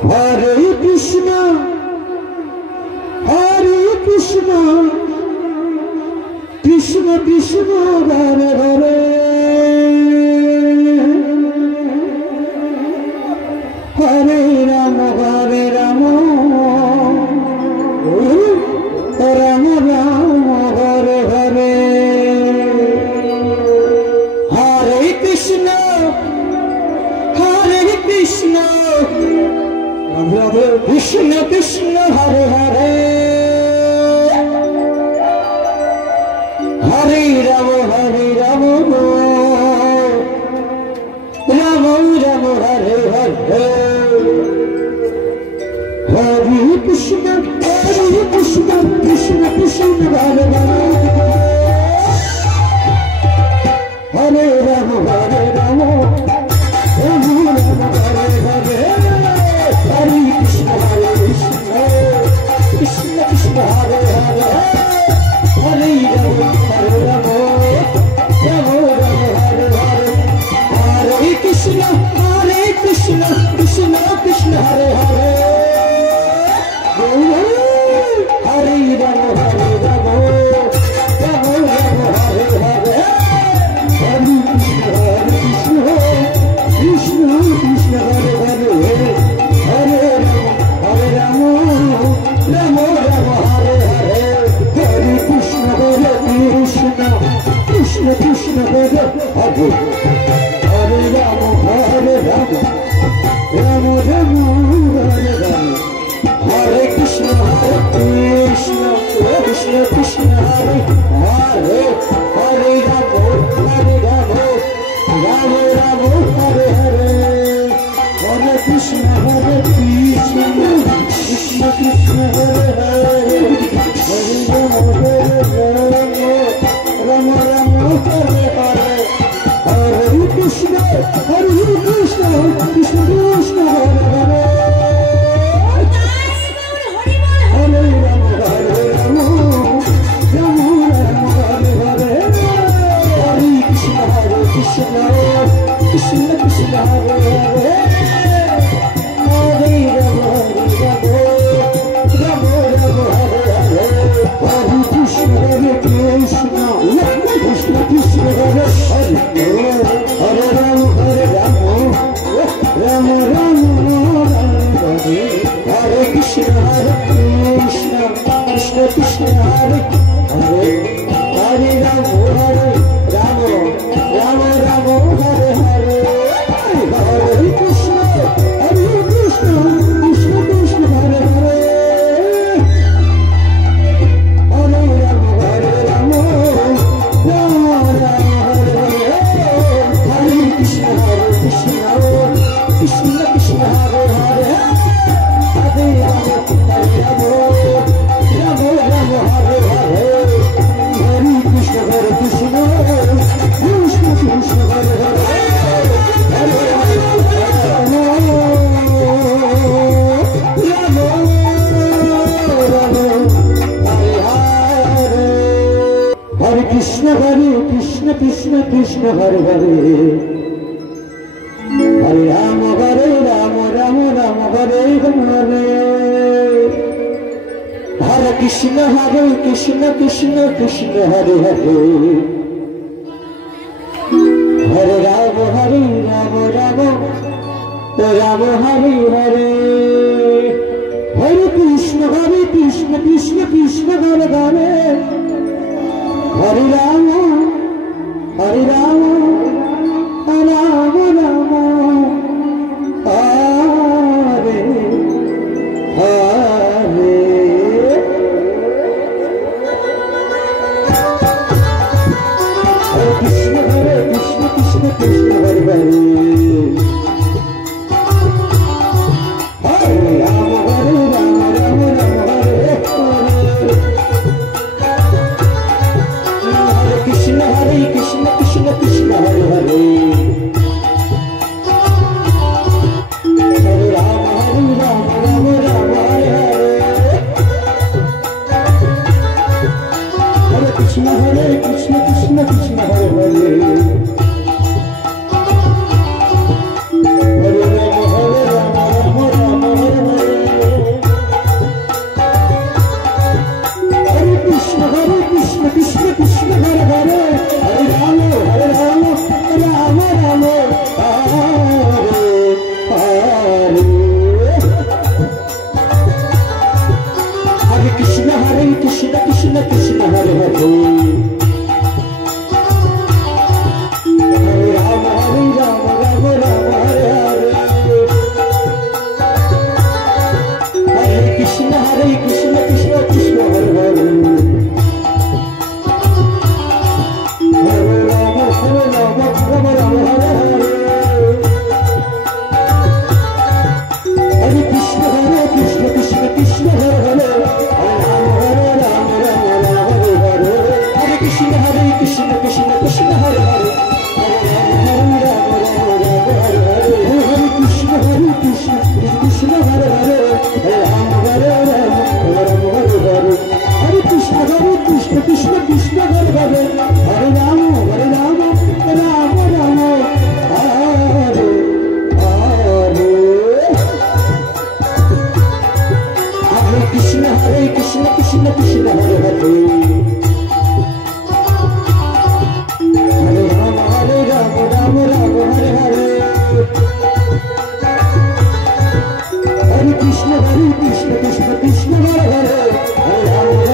Hare Krishna Krishna Krishna Hare Hare Hare Rama Rama Rama Hare Hare Hare Krishna Krishna Krishna Hare Hare Hare Rama Rama Rama Hare Hare Hare Krishna Krishna Krishna Hare Hare Hare Rama Rama Rama Hare Hare Hare Krishna Krishna Krishna Hare Hare Hare Rama Rama Rama Hare Hare Hare Krishna Krishna Krishna Hare Hare Hare Rama Rama Rama Hare Hare Hare Krishna Krishna Krishna Hare Hare Hare Rama Rama Hare Hare Hare Krishna Krishna Krishna Hare Hare Hare Rama Rama Rama Hare Hare Hare Krishna Krishna Krishna Hare Hare Hare Rama Rama Hare Hare Hare Krishna Krishna Krishna Hare Hare Hare Rama Rama Hare Hare Hare Krishna Krishna Krishna Hare Hare Hare Rama Rama Hare Hare Hare Krishna Krishna Krishna Hare Hare Hare Rama Rama Hare Hare Hare Krishna Krishna Krishna Hare Hare Hare Rama Rama Hare Hare Krishna Krishna Krishna Hare Hare Hare Rama Rama Hare Hare Hare Krishna Krishna Krishna Hare Hare Hare Rama Rama Hare Hare Hare Krishna Krishna Krishna Hare Hare Hare Rama Rama Hare Hare Hare Krishna Krishna Krishna Hare Hare Hare Krishna Krishna Krishna Hare Hare Hare Rama Rama Hare Hare Hare Krishna Krishna Krishna Hare Hare Hare Rama Rama Hare Hare Hare Krishna Krishna Hare Hare Hare Rama Rama Hare Hare Krishna Krishna Hare Hare Hare Rama Rama Hare Hare Hare Krishna Krishna Krishna Hare Krishna Hare Krishna Krishna Krishna Hare Hare Hare Ram